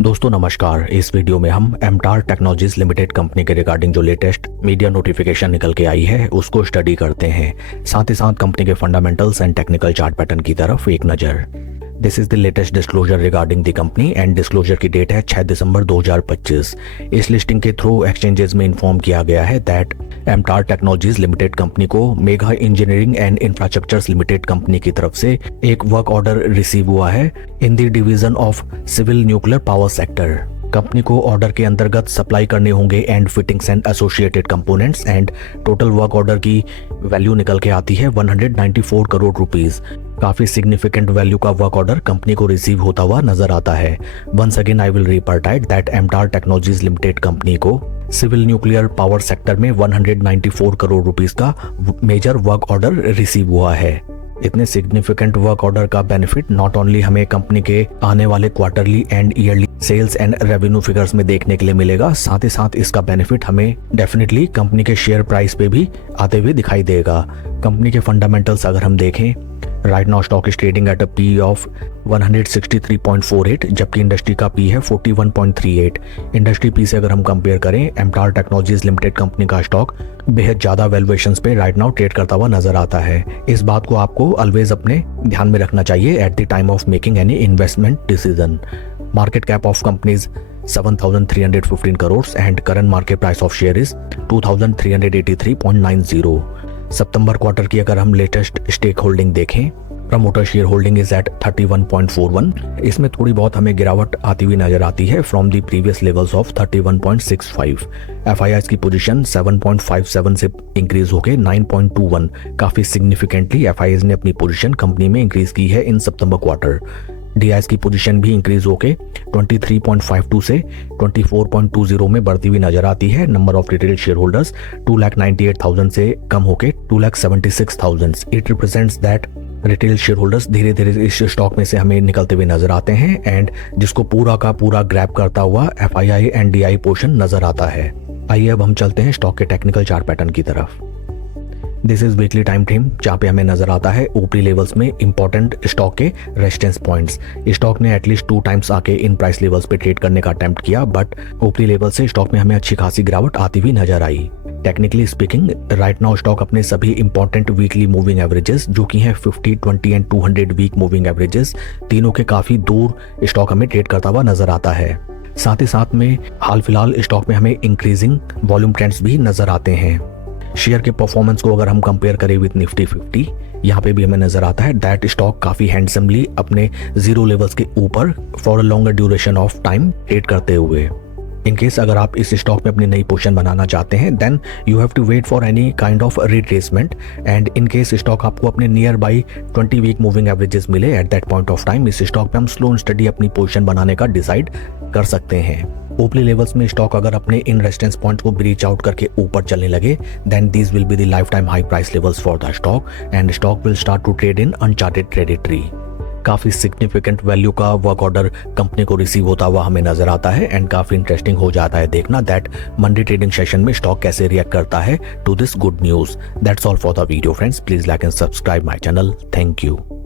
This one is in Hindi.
दोस्तों नमस्कार। इस वीडियो में हम एमटार टेक्नोलॉजीज लिमिटेड कंपनी के रिगार्डिंग जो लेटेस्ट मीडिया नोटिफिकेशन निकल के आई है उसको स्टडी करते हैं, साथ ही साथ कंपनी के fundamentals and technical chart pattern की तरफ एक नज़र। This is the latest disclosure regarding the company and disclosure की डेट है 6 दिसंबर 2025। इस लिस्टिंग के थ्रू एक्सचेंजेस में इन्फॉर्म किया गया है that MTAR technologies limited company को Megha engineering and infrastructures limited company की तरफ से एक वर्क ऑर्डर रिसीव हुआ है in the division of civil nuclear power sector. Company को ऑर्डर के अंतर्गत सप्लाई करने होंगे and fittings and associated components and total work order की वैल्यू निकल के आती है 194 करोड़ रुपीस। काफी सिग्निफिकेंट वैल्यू का वर्क ऑर्डर कंपनी को रिसीव होता हुआ नजर आता है। Once again I will reiterate that MTAR technologies limited company को सिविल न्यूक्लियर पावर सेक्टर में 194 करोड़ रुपीस का मेजर वर्क ऑर्डर रिसीव हुआ है। इतने सिग्निफिकेंट वर्क ऑर्डर का बेनिफिट नॉट ओनली हमें कंपनी के आने वाले quarterly and yearly sales and revenue figures में देखने के लिए मिलेगा, साथ ही साथ इसका बेनिफिट हमें डेफिनेटली कंपनी के शेयर प्राइस पे भी आते हुए दिखाई देगा। कंपनी के फंडामेंटल्स अगर हम देखें, right now stock is trading at a P of 163.48 जबकि इंडस्ट्री का पी है 41.38। इंडस्ट्री पी से अगर हम कंपेयर करें, एमटार टेक्नोलॉजीज लिमिटेड कंपनी का स्टॉक बेहद ज्यादा वैल्यूएशंस पे राइट नाउ ट्रेड करता हुआ नजर आता है। इस बात को आपको ऑलवेज अपने ध्यान में रखना चाहिए at the time of making any investment decision. Market cap of companies 7,315 crore and current market price of share is 2,383.90। सितंबर क्वार्टर की अगर हम लेटेस्ट स्टेक होल्डिंग देखें, promoter share holding is at 31.41। इसमें थोड़ी बहुत हमें गिरावट आती हुई नजर आती है from the previous levels of 31.65। FIIs की पोजीशन 7.57 से इंक्रीज होकर 9.21। काफी सिग्निफिकेंटली एफआईआईज ने अपनी पोजीशन कंपनी में इंक्रीज की है इन सितंबर क्वार्टर। डीआईएस की पोजीशन भी इंक्रीज होके 23.52 से 24.20 में बढ़ती हुई नजर आती है। Number of retail share holders 2,98,000 से कम होके 2,76,000। It represents that retail share holders धीरे धीरे इस स्टॉक में से हमें निकलते हुए नजर आते हैं एंड जिसको पूरा का पूरा ग्रैब करता हुआ एफआईआई एंड डीआई पोर्शन नजर आता है। आइए अब हम चलते हैं स्टॉक के टेक्निकल चार्ट पैटर्न की तरफ। This is weekly time frame जहाँ पे हमें नजर आता है ऊपरी लेवल्स में इंपॉर्टेंट स्टॉक के रेजिस्टेंस पॉइंट्स। स्टॉक ने एटलीस्ट 2 टाइम्स आके इन प्राइस लेवल्स पे ट्रेड करने का अटेम्प्ट किया, बट ऊपरी लेवल से स्टॉक में हमें अच्छी खासी गिरावट आती हुई नजर आई। Technically speaking right now stock अपने सभी इंपॉर्टेंट वीकली मूविंग एवरेजेस जो कि हैं 50, 20 एंड 200 वीक मूविंग एवरेजेस, तीनों के काफी दूर स्टॉक हमें ट्रेड करता हुआ नजर आता है। साथ ही साथ में हाल फिलहाल स्टॉक में हमें इंक्रीजिंग वॉल्यूम ट्रेंड्स भी नजर आते हैं। शेयर के परफॉर्मेंस को अगर हम कंपेयर करें विद निफ्टी 50, यहाँ पे भी हमें नजर आता है दैट स्टॉक काफी हैंडसमली अपने जीरो लेवल्स के ऊपर for a longer duration of time trade करते हुए। इन केस अगर आप इस स्टॉक में अपनी नई पोजीशन बनाना चाहते हैं then you have to wait for any kind of retracement and in case stock आपको अपने near by 20 week moving averages मिले at that point of time, इस स्टॉक पे हम स्लो एंड स्टडी अपनी पोजीशन बनाने का डिसाइड कर सकते हैं। ऊपरी लेवल्स में स्टॉक अगर अपने इन रेजिस्टेंस पॉइंट को ब्रीच आउट करके ऊपर चलने लगे then these will be the life time high price levels for the stock and stock will start to trade in uncharted territory. काफी सिग्निफिकेंट वैल्यू का वर्क ऑर्डर कंपनी को रिसीव होता हुआ हमें नजर आता है एंड काफी इंटरेस्टिंग हो जाता है देखना दैट मंडे ट्रेडिंग सेशन में स्टॉक कैसे रिएक्ट करता है to this good news. That's all for the video friends, please like and subscribe my channel. Thank you.